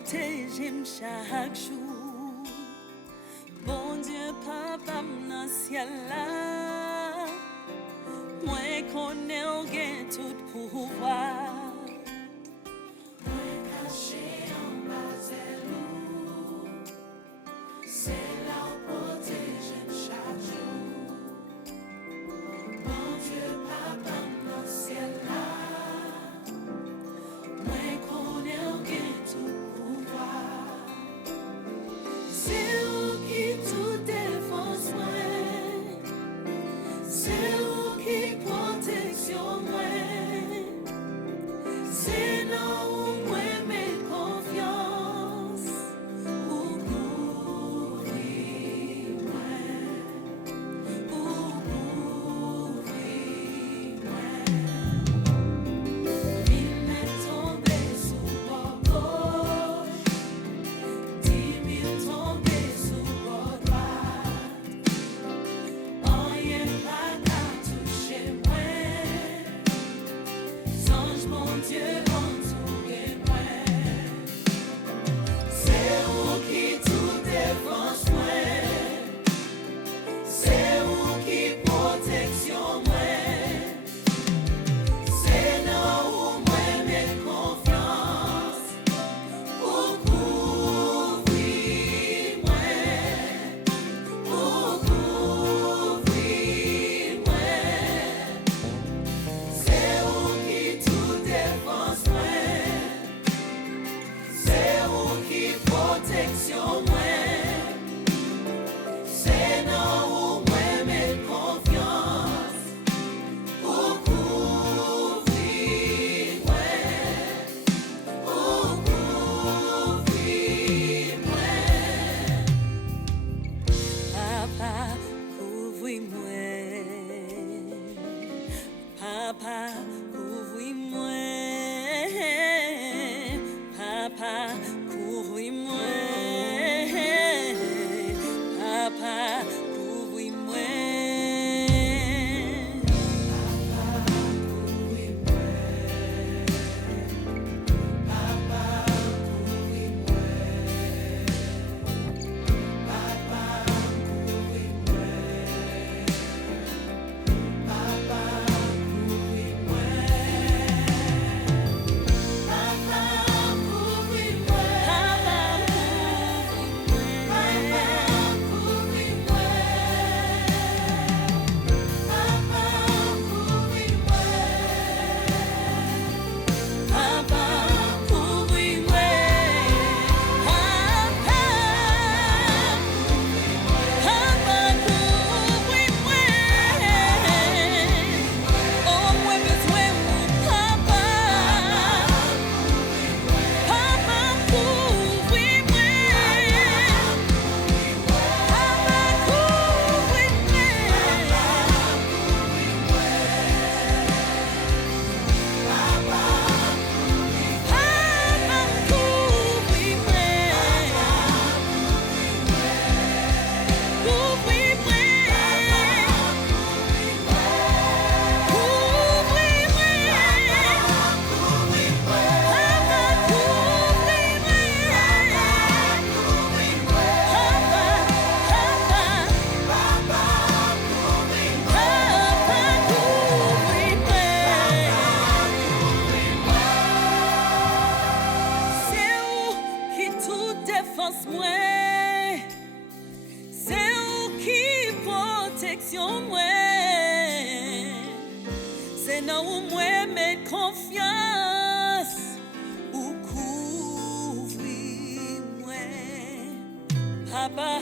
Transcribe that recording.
protège chaque jour. Bon Dieu, papa, dans ciel là, moi connais au gain tout pouvoir. Moi caché en bas nous, c'est là où protège chaque jour. Bon Dieu, papa, dans ciel là, moi connais au gain tout pouvoir. C'est où qui tout défense moi, c'est où qui protection moi, c'est là où moi mets confiance, où couvrir moi, où couvrir moi. Il m'est tombé sous mon gauche, 10 000 tombés sous mon droite. Rien pas qu'à toucher moi, songe mon Dieu entouré moi. C'est où qui tout défense moi, c'est où qui protection moi, c'est là où moi mets confiance, où couvrir moi, où couvrir moi. C'est où qui tout défense moi, c'est où qui protection moi, c'est là où moi mets confiance, où couvrir moi, où couvrir moi. Papa, couvre-moi. Papa, couvre-moi. Papa, couvre-moi. Papa, couvre-moi. Moi, c'est où qui protection moi, c'est là où moi mets confiance, où couvrir moi, papa.